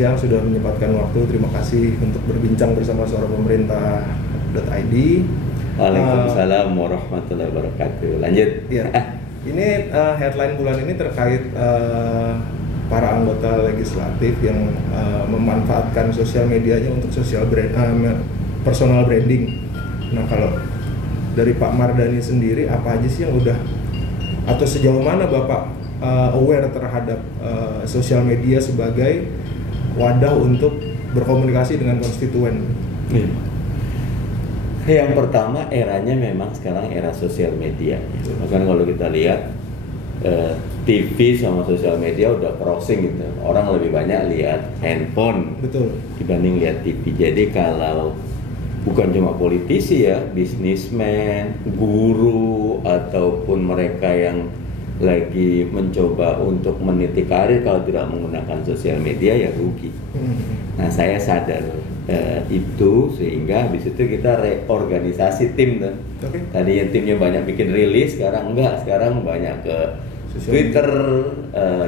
siang sudah menyempatkan waktu. Terima kasih untuk berbincang bersama Suara Pemerintah.id. Waalaikumsalam warahmatullahi wabarakatuh. Lanjut. Ya, ini headline bulan ini terkait para anggota legislatif yang memanfaatkan sosial medianya untuk personal branding. Nah, kalau dari Pak Mardhani sendiri, apa aja sih yang udah atau sejauh mana Bapak aware terhadap sosial media sebagai wadah untuk berkomunikasi dengan konstituen? Yang pertama, eranya memang sekarang era sosial media. Bahkan kalau kita lihat TV sama sosial media udah crossing gitu. Orang lebih banyak lihat handphone dibanding lihat TV. Jadi kalau bukan cuma politisi ya, bisnismen, guru, ataupun mereka yang lagi mencoba untuk meniti karir, kalau tidak menggunakan sosial media ya rugi. Nah, saya sadar itu, sehingga habis itu kita reorganisasi tim tuh. Tadi yang timnya banyak bikin rilis, sekarang enggak, sekarang banyak ke Twitter,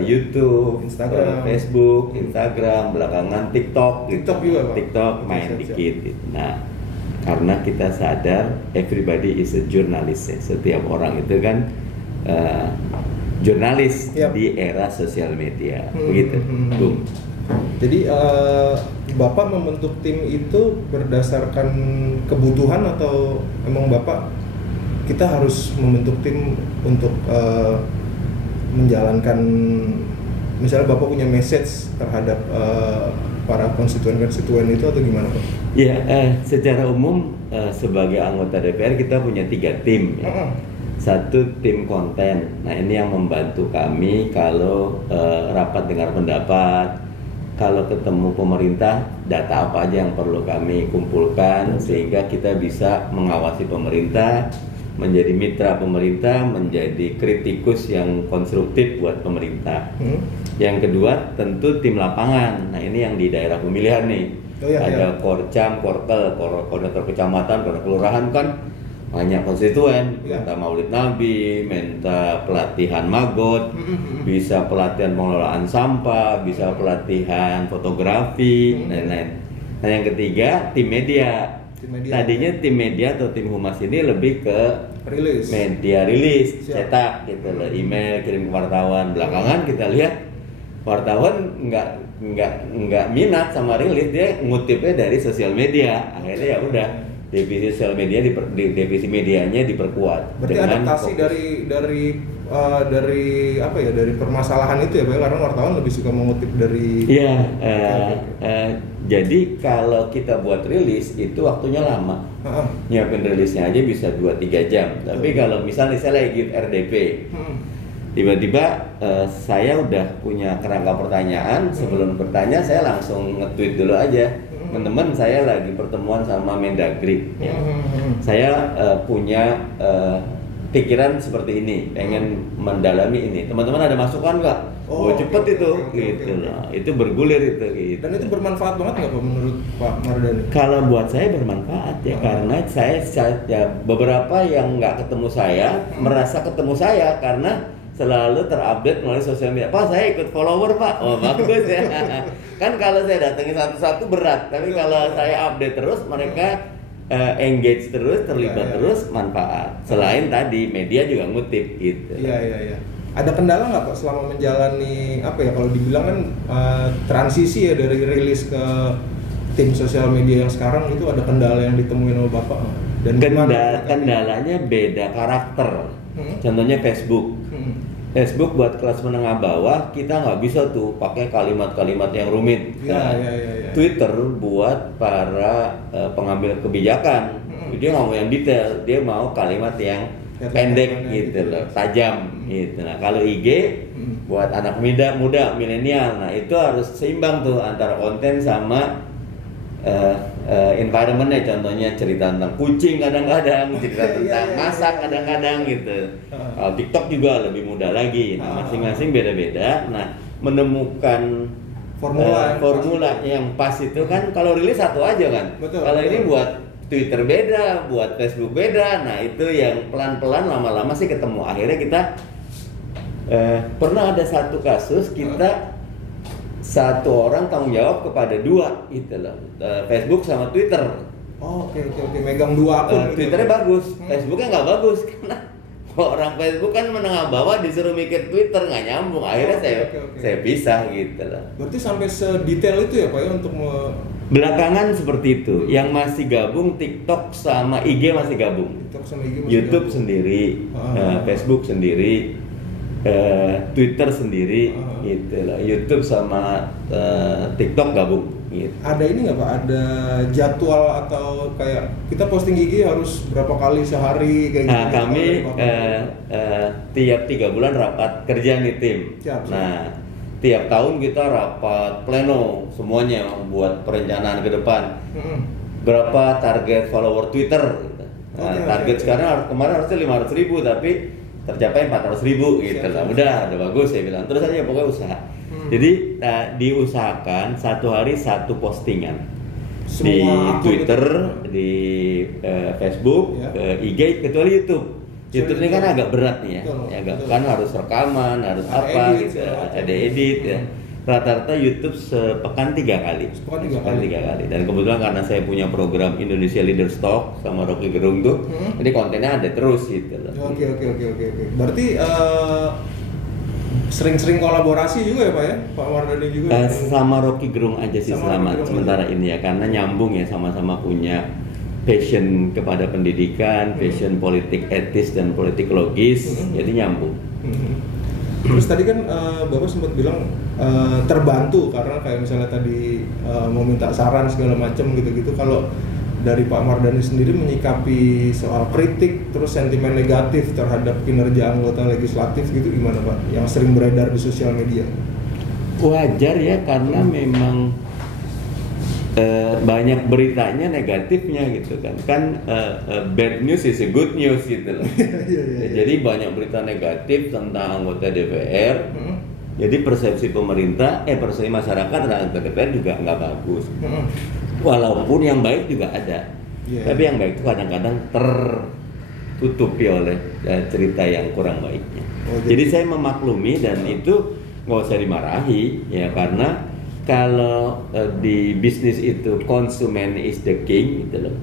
YouTube, Instagram, Facebook, Instagram, belakangan TikTok juga, Pak. TikTok main dikit gitu. Nah, karena kita sadar everybody is a journalist ya. Setiap orang itu kan jurnalis di era sosial media, begitu. Jadi Bapak membentuk tim itu berdasarkan kebutuhan atau emang Bapak kita harus membentuk tim untuk menjalankan, misalnya Bapak punya message terhadap para konstituen itu atau gimana Pak? Ya, secara umum sebagai anggota DPR kita punya 3 tim ya. Satu tim konten. Nah, ini yang membantu kami kalau rapat dengar pendapat, kalau ketemu pemerintah, data apa aja yang perlu kami kumpulkan sehingga kita bisa mengawasi pemerintah, menjadi mitra pemerintah, menjadi kritikus yang konstruktif buat pemerintah. Yang kedua tentu tim lapangan. Nah, ini yang di daerah pemilihan nih. Ada Korcam, Korkel, koordinator kecamatan, koordinator kelurahan, kan banyak konstituen, minta maulid nabi, minta pelatihan magot, bisa pelatihan pengelolaan sampah, bisa pelatihan fotografi, lain-lain. Nah, yang ketiga tim media. Tadinya tim media atau tim humas ini lebih ke media rilis, cetak gitu loh, email kirim ke wartawan. Belakangan kita lihat wartawan nggak minat sama rilis, dia ngutipnya dari sosial media. Akhirnya ya udah, divisi sosial media divisi medianya diperkuat. Berarti adaptasi dari apa ya, dari permasalahan itu ya Pak, karena wartawan lebih suka mengutip dari. Iya. Jadi kalau kita buat rilis itu waktunya lama. Nyiapin rilisnya aja bisa 2-3 jam. Tapi kalau misalnya saya lagi RDP, tiba-tiba saya udah punya kerangka pertanyaan, sebelum bertanya saya langsung nge-tweet dulu aja. Teman-teman, saya lagi pertemuan sama Mendagri ya. Saya punya pikiran seperti ini, pengen mendalami ini. Teman-teman ada masukan nggak? Cepet itu, gitu loh. Itu bergulir itu. Gitu. Dan itu bermanfaat banget nggak Pak menurut Pak Mardhani? Kalau buat saya bermanfaat ya, karena saya ya, beberapa yang nggak ketemu saya merasa ketemu saya karena selalu terupdate melalui sosial media. Pak, saya ikut follower Pak. Oh, bagus ya. Kan kalau saya datengin satu-satu berat, tapi kalau saya update terus, mereka engage terus, terlibat terus, manfaat. Selain tadi media juga ngutip gitu. Iya. Ada kendala nggak Pak selama menjalani apa ya, kalau dibilang kan transisi ya dari rilis ke tim sosial media yang sekarang, itu ada kendala yang ditemuin oleh Bapak? Dan kendalanya beda karakter. Contohnya Facebook. Facebook buat kelas menengah bawah kita nggak bisa tuh pakai kalimat-kalimat yang rumit. Twitter buat para pengambil kebijakan, dia nggak mau yang detail, dia mau kalimat yang pendek gitu loh, tajam gitu. Nah, kalau IG buat anak muda milenial, nah itu harus seimbang tuh antara konten sama environmentnya. Contohnya cerita tentang kucing kadang-kadang, cerita tentang masak kadang-kadang gitu. TikTok juga lebih mudah lagi. Nah, masing-masing beda-beda. Nah, menemukan formula yang pas itu kan, kalau rilis satu aja kan. Kalau ini buat Twitter beda, buat Facebook beda. Nah, itu yang pelan-pelan lama-lama sih ketemu. Akhirnya kita pernah ada satu kasus, kita satu orang tanggung jawab kepada dua gitu loh, Facebook sama Twitter. Oh, oke, megang dua akun. Twitternya bagus, Facebooknya nggak bagus karena orang Facebook kan menengah bawah disuruh mikir Twitter nggak nyambung. Akhirnya saya pisah gitu loh. Berarti sampai sedetail itu ya Pak ya untuk belakangan seperti itu. Yang masih gabung TikTok sama IG masih gabung. TikTok sama IG masih YouTube gabung. Sendiri, Facebook sendiri, Twitter sendiri, gitu loh. YouTube sama TikTok gabung. Gitu. Ada ini nggak Pak? Ada jadwal atau kayak kita posting IG harus berapa kali sehari kayak gitu? Nah, kami tiap 3 bulan rapat kerja nih tim. Siap. Nah, tiap tahun kita rapat pleno semuanya buat perencanaan ke depan. Berapa target follower Twitter? Gitu. Nah, target sekarang kemarin harusnya 500.000 tapi tercapai 400.000 gitu lah. Udah bagus saya bilang. Terus aja pokoknya usaha. Jadi diusahakan satu hari satu postingan. Semua di Twitter, di Facebook, IG, kecuali YouTube. YouTube ini kan agak berat nih ya, kan harus rekaman, harus apa gitu, ada edit ya. Rata-rata YouTube sepekan 3 kali. Sepekan 3 kali. Dan kebetulan karena saya punya program Indonesia Leaders Talk sama Rocky Gerung tuh, jadi kontennya ada terus gitu loh. Oke. Berarti sering-sering kolaborasi juga ya Pak ya? Pak Mardhani juga? Sama Rocky Gerung aja sih sementara ini ya, karena nyambung ya, sama-sama punya passion kepada pendidikan, passion politik etis dan politik logis, jadi nyambung. Terus tadi kan Bapak sempat bilang terbantu karena kayak misalnya tadi mau minta saran segala macam gitu-gitu. Kalau dari Pak Mardhani sendiri menyikapi soal kritik terus sentimen negatif terhadap kinerja anggota legislatif gitu gimana Pak? Yang sering beredar di sosial media. Wajar ya, karena memang banyak beritanya negatifnya gitu kan bad news is a good news gitu loh. Jadi banyak berita negatif tentang anggota DPR. Jadi persepsi pemerintah, persepsi masyarakat terhadap anggota DPR juga nggak bagus. Walaupun yang baik juga ada, tapi yang baik itu kadang-kadang tertutupi oleh cerita yang kurang baiknya. Jadi saya memaklumi dan itu nggak usah dimarahi ya, karena kalau di bisnis itu konsumen is the king gitu loh.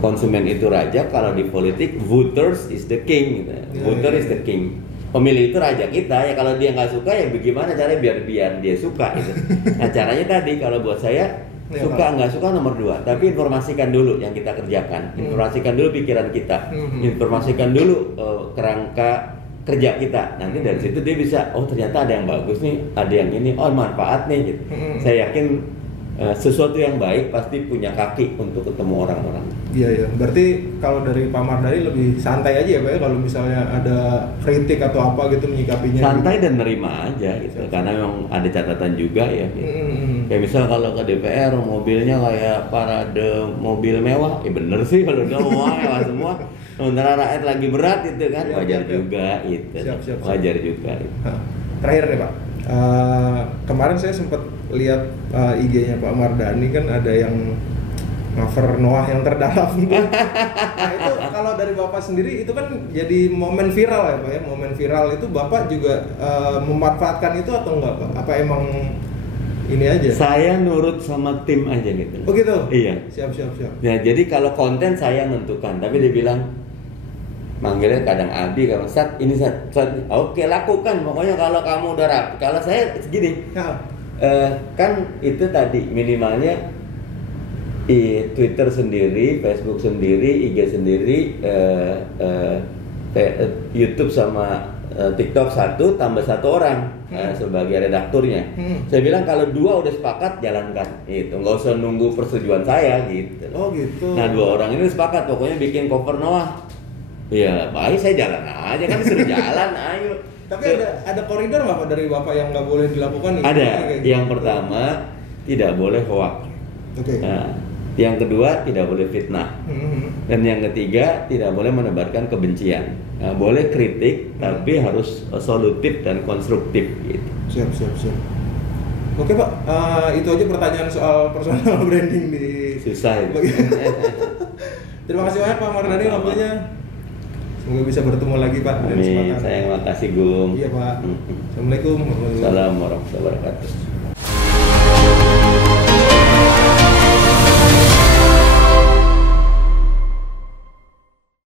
Konsumen itu raja, kalau di politik voters is the king gitu. Voter is the king. Pemilih itu raja kita ya, kalau dia nggak suka ya bagaimana caranya biar dia suka gitu. Nah caranya tadi kalau buat saya suka nggak suka nomor 2, tapi informasikan dulu yang kita kerjakan, informasikan dulu pikiran kita, informasikan dulu kerangka kerja kita. Nanti dari situ dia bisa, oh ternyata ada yang bagus nih, ada yang ini, oh manfaat nih gitu. Saya yakin sesuatu yang baik pasti punya kaki untuk ketemu orang-orang. Iya. Berarti kalau dari Pak Mardhani lebih santai aja ya Pak ya, kalau misalnya ada kritik atau apa gitu menyikapinya. Santai gitu. Dan nerima aja gitu. Karena memang ada catatan juga ya. Gitu. Kayak misal kalau ke DPR mobilnya kayak parade mobil mewah, bener sih kalau udah mewah semua. Sementara rakyat lagi berat itu kan, wajar juga itu. Siap. Wajar juga. Gitu. Terakhir nih Pak. Kemarin saya sempat lihat IG-nya Pak Mardhani kan ada yang cover Noah yang terdalam. Nah itu kalau dari Bapak sendiri itu kan jadi momen viral ya Pak ya, momen viral itu Bapak juga memanfaatkan itu atau enggak Pak? Apa emang ini aja? Saya nurut sama tim aja gitu. Oh gitu? Iya. Siap. Ya jadi kalau konten saya menentukan, tapi dia bilang manggilnya kadang Abi, kalau Sat, oke lakukan, pokoknya kalau kamu udah rapi. Kalau saya segini, kan itu tadi minimalnya Twitter sendiri, Facebook sendiri, IG sendiri, YouTube sama TikTok 1 tambah 1 orang sebagai redakturnya. Saya bilang kalau 2 udah sepakat jalankan, itu nggak usah nunggu persetujuan saya gitu. Oh gitu. Nah 2 orang ini sepakat, pokoknya bikin cover Noah. Iya, baik saya jalan aja kan disuruh jalan, ayo. Tapi ada koridor nggak Pak dari Bapak yang nggak boleh dilakukan? Ada. Yang pertama tidak boleh hoax. Oke. Nah, yang kedua tidak boleh fitnah. Dan yang ketiga tidak boleh menebarkan kebencian. Nah, boleh kritik, tapi harus solutif dan konstruktif. Gitu. Siap. Oke Pak, itu aja pertanyaan soal personal branding di. Susah itu. Terima kasih banyak Pak Mardhani waktunya. Semoga bisa bertemu lagi Pak. Amin. Saya makasih Gung. Iya Pak. Assalamualaikum. Assalamualaikum warahmatullahi wabarakatuh.